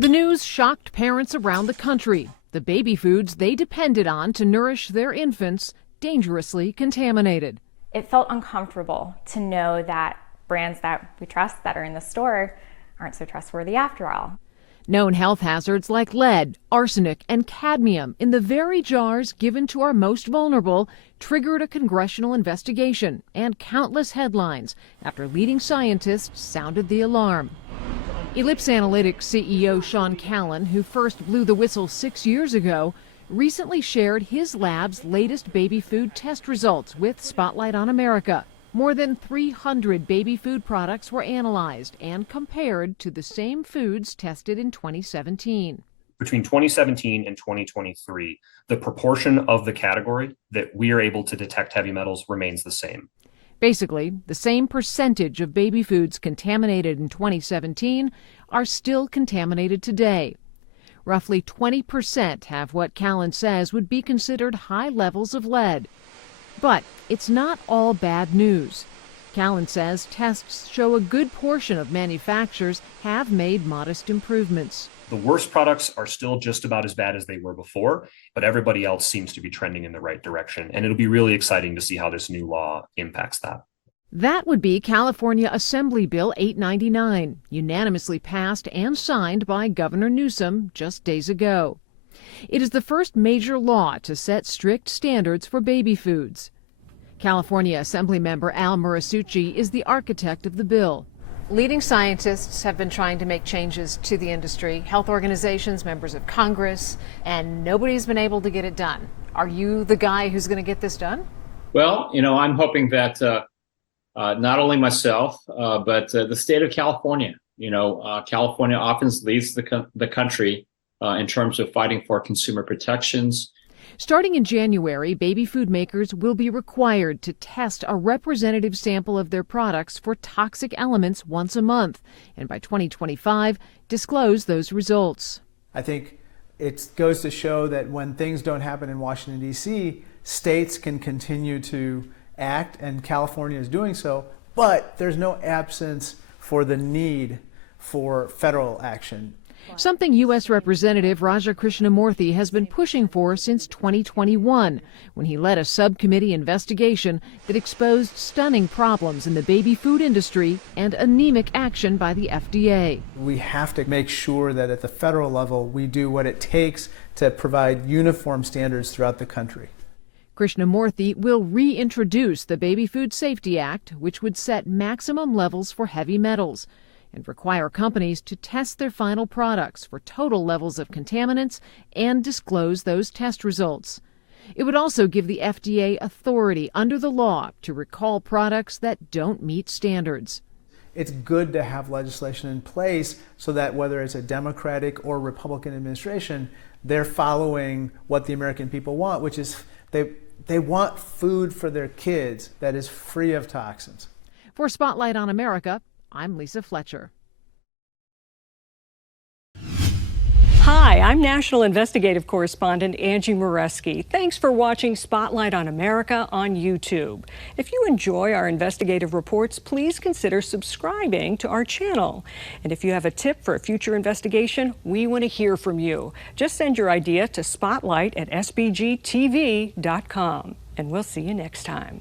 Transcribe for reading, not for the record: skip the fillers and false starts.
The news shocked parents around the country. The baby foods they depended on to nourish their infants, dangerously contaminated. It felt uncomfortable to know that brands that we trust that are in the store aren't so trustworthy after all. Known health hazards like lead, arsenic, and cadmium in the very jars given to our most vulnerable triggered a congressional investigation and countless headlines after leading scientists sounded the alarm. Ellipse Analytics CEO Sean Callan, who first blew the whistle 6 years ago, recently shared his lab's latest baby food test results with Spotlight on America. More than 300 baby food products were analyzed and compared to the same foods tested in 2017. Between 2017 and 2023, the proportion of the category that we are able to detect heavy metals remains the same. Basically, the same percentage of baby foods contaminated in 2017 are still contaminated today. Roughly 20% have what Callan says would be considered high levels of lead. But it's not all bad news. Callan says tests show a good portion of manufacturers have made modest improvements. The worst products are still just about as bad as they were before, but everybody else seems to be trending in the right direction. And it'll be really exciting to see how this new law impacts that. That would be California Assembly Bill 899, unanimously passed and signed by Governor Newsom just days ago. It is the first major law to set strict standards for baby foods. California Assemblymember Al Murasucci is the architect of the bill. Leading scientists have been trying to make changes to the industry, health organizations, members of Congress, and nobody's been able to get it done. Are you the guy who's going to get this done? Well, I'm hoping that not only myself, but the state of California. California often leads the country in terms of fighting for consumer protections. Starting in January, baby food makers will be required to test a representative sample of their products for toxic elements once a month, and by 2025, disclose those results. I think it goes to show that when things don't happen in Washington, D.C., states can continue to act, and California is doing so, but there's no absence for the need for federal action. Something U.S. Representative Raja Krishnamurthy has been pushing for since 2021, when he led a subcommittee investigation that exposed stunning problems in the baby food industry and anemic action by the FDA. We have to make sure that at the federal level we do what it takes to provide uniform standards throughout the country. Krishnamurthy will reintroduce the Baby Food Safety Act, which would set maximum levels for heavy metals and require companies to test their final products for total levels of contaminants and disclose those test results. It would also give the FDA authority under the law to recall products that don't meet standards. It's good to have legislation in place so that whether it's a Democratic or Republican administration, they're following what the American people want, which is they want food for their kids that is free of toxins. For Spotlight on America, I'm Lisa Fletcher. Hi, I'm National Investigative Correspondent Angie Moreski. Thanks for watching Spotlight on America on YouTube. If you enjoy our investigative reports, please consider subscribing to our channel. And if you have a tip for a future investigation, we want to hear from you. Just send your idea to spotlight@sbgtv.com. And we'll see you next time.